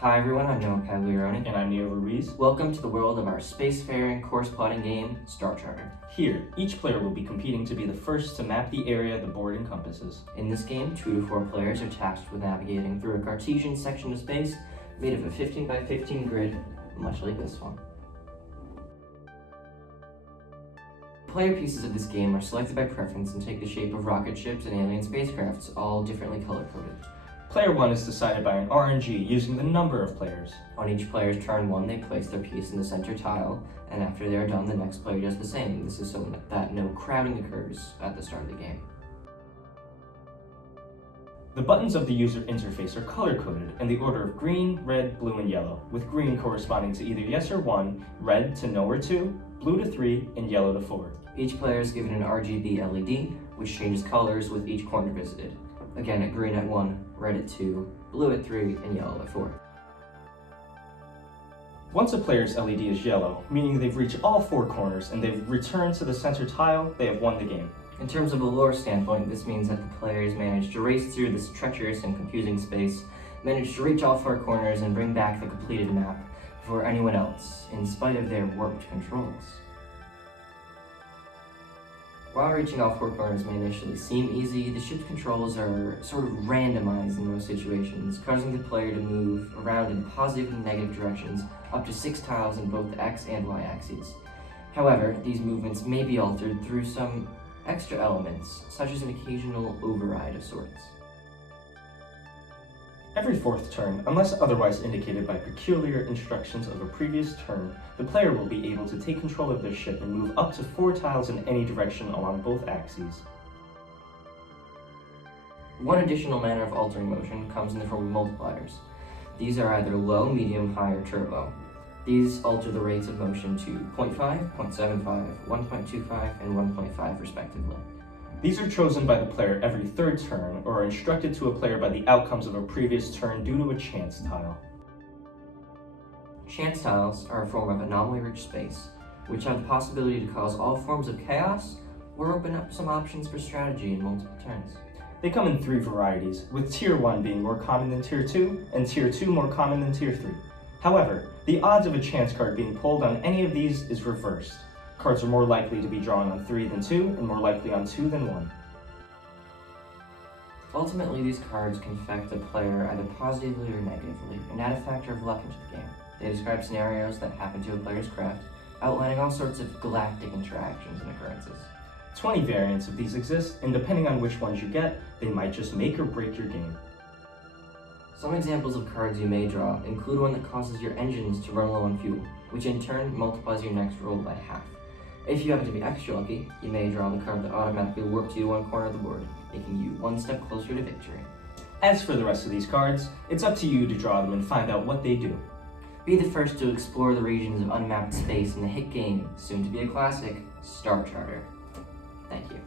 Hi everyone, I'm Noah Pagliaroni. And I'm Neo Ruiz. Welcome to the world of our spacefaring course plotting game, Star Charter. Here, each player will be competing to be the first to map the area the board encompasses. In this game, 2 to 4 players are tasked with navigating through a Cartesian section of space made of a 15 by 15 grid, much like this one. Player pieces of this game are selected by preference and take the shape of rocket ships and alien spacecrafts, all differently color-coded. Player 1 is decided by an RNG using the number of players. On each player's turn 1, they place their piece in the center tile, and after they are done, the next player does the same. This is so that no crowding occurs at the start of the game. The buttons of the user interface are color-coded in the order of green, red, blue, and yellow, with green corresponding to either yes or 1, red to no or 2, blue to 3, and yellow to 4. Each player is given an RGB LED, which changes colors with each corner visited. Again, at green at 1, red at 2, blue at 3, and yellow at 4. Once a player's LED is yellow, meaning they've reached all 4 corners and they've returned to the center tile, they have won the game. In terms of a lore standpoint, this means that the players manage to race through this treacherous and confusing space, manage to reach all 4 corners and bring back the completed map before anyone else, in spite of their warped controls. While reaching all 4 corners may initially seem easy, the ship's controls are sort of randomized in most situations, causing the player to move around in positive and negative directions up to 6 tiles in both the X and Y axes. However, these movements may be altered through some extra elements, such as an occasional override of sorts. Every 4th turn, unless otherwise indicated by peculiar instructions of a previous turn, the player will be able to take control of their ship and move up to 4 tiles in any direction along both axes. One additional manner of altering motion comes in the form of multipliers. These are either low, medium, high, or turbo. These alter the rates of motion to 0.5, 0.75, 1.25, and 1.5 respectively. These are chosen by the player every 3rd turn, or are instructed to a player by the outcomes of a previous turn due to a chance tile. Chance tiles are a form of anomaly-rich space, which have the possibility to cause all forms of chaos or open up some options for strategy in multiple turns. They come in 3 varieties, with Tier 1 being more common than Tier 2, and Tier 2 more common than Tier 3. However, the odds of a chance card being pulled on any of these is reversed. Cards are more likely to be drawn on 3 than 2, and more likely on 2 than 1. Ultimately, these cards can affect the player either positively or negatively, and add a factor of luck into the game. They describe scenarios that happen to a player's craft, outlining all sorts of galactic interactions and occurrences. 20 variants of these exist, and depending on which ones you get, they might just make or break your game. Some examples of cards you may draw include one that causes your engines to run low on fuel, which in turn multiplies your next roll by half. If you happen to be extra lucky, you may draw the card that automatically warps you to one corner of the board, making you one step closer to victory. As for the rest of these cards, it's up to you to draw them and find out what they do. Be the first to explore the regions of unmapped space in the hit game, soon to be a classic, Star Charter. Thank you.